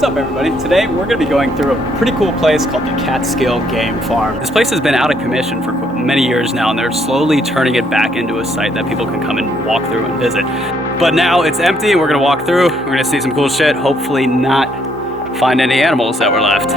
What's up, everybody? Today we're going to be going through a pretty cool place called the Catskill Game Farm. This place has been out of commission for many years now, and they're slowly turning it back into a site that people can come and walk through and visit. But now it's empty, and we're going to walk through. We're going to see some cool shit, hopefully not find any animals that were left.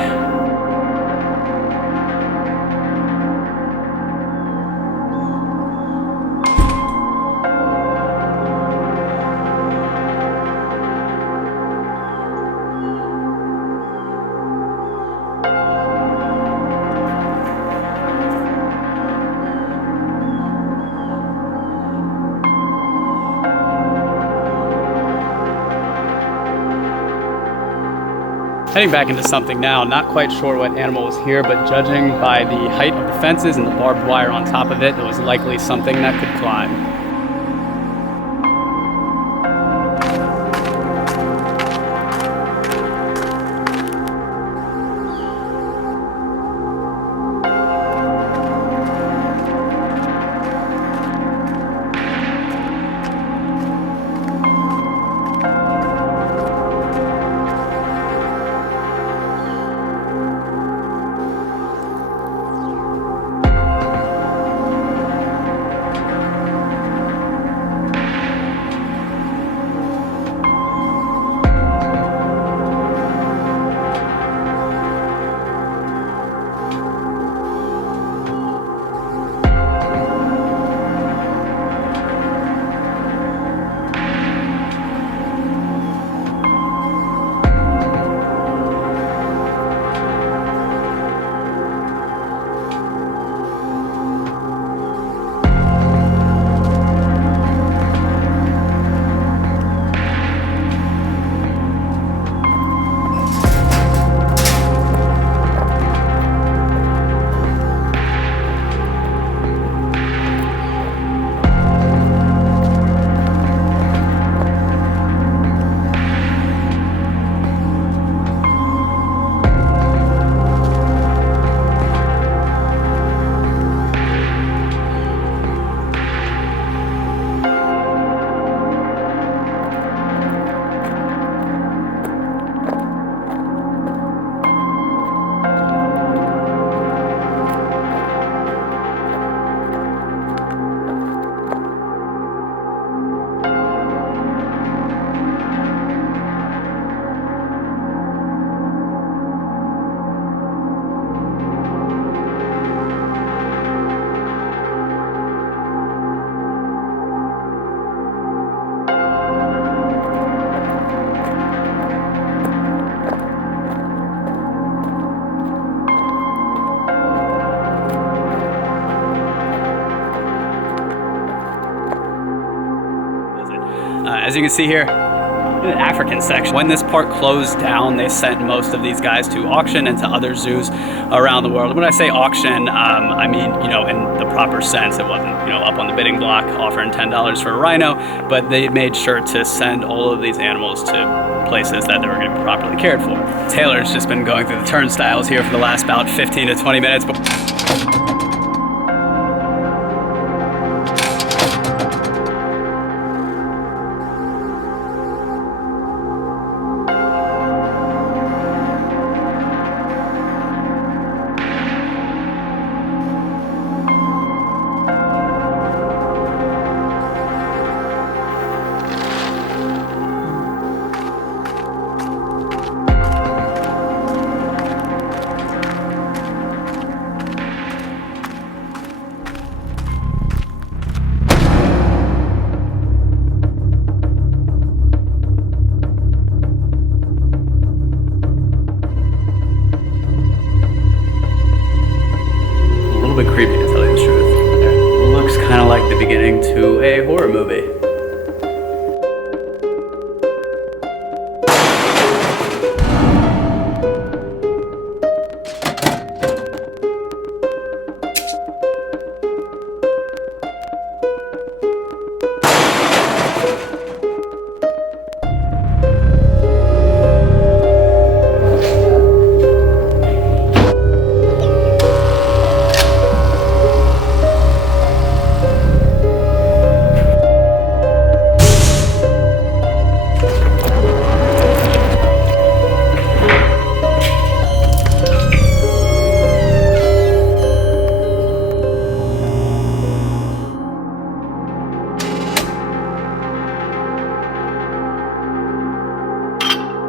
Heading back into something now, not quite sure what animal was here, but judging by the height of the fences and the barbed wire on top of it, it was likely something that could climb. As you can see here, in an African section, when this park closed down, they sent most of these guys to auction and to other zoos around the world. When I say auction, I mean, in the proper sense. It wasn't, up on the bidding block offering $10 for a rhino, but they made sure to send all of these animals to places that they were going to be properly cared for. Taylor's just been going through the turnstiles here for the last about 15 to 20 minutes.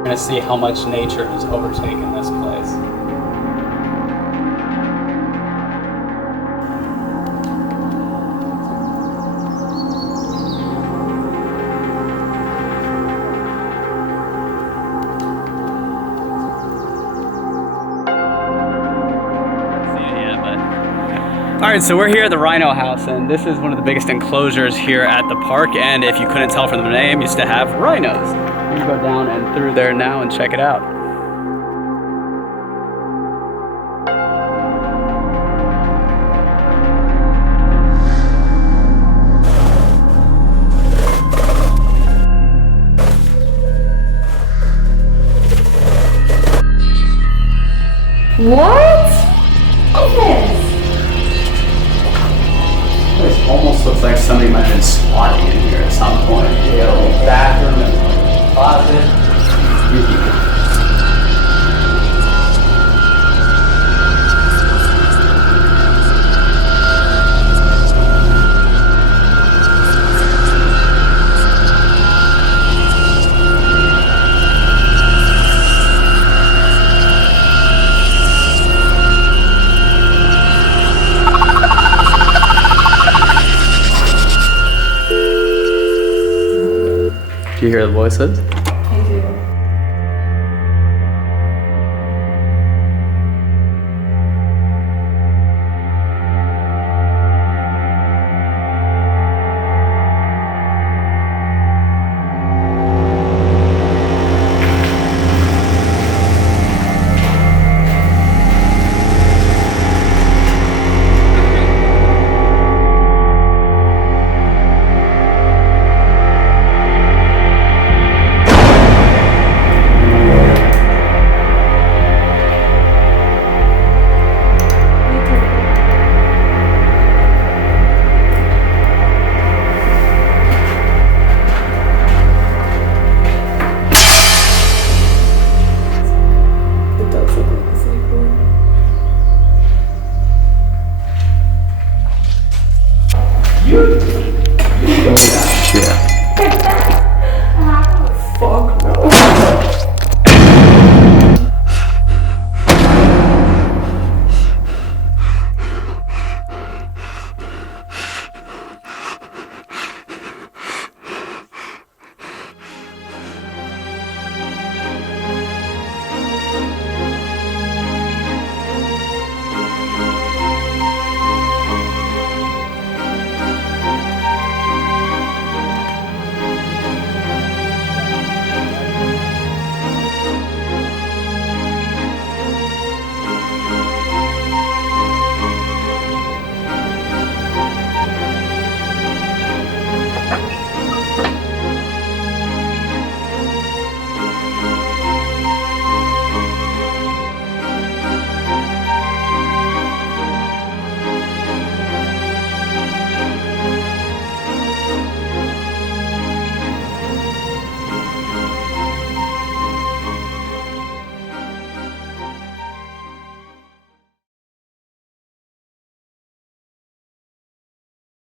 We're gonna see how much nature has overtaken this place. All right, so we're here at the Rhino House, and this is one of the biggest enclosures here at the park, and if you couldn't tell from the name, used to have rhinos. We're gonna go down and through there now and check it out. What is this? This almost looks like somebody might have been squatting in here at some point. You got a little bathroom and a closet. Creepy. Do you hear the voices?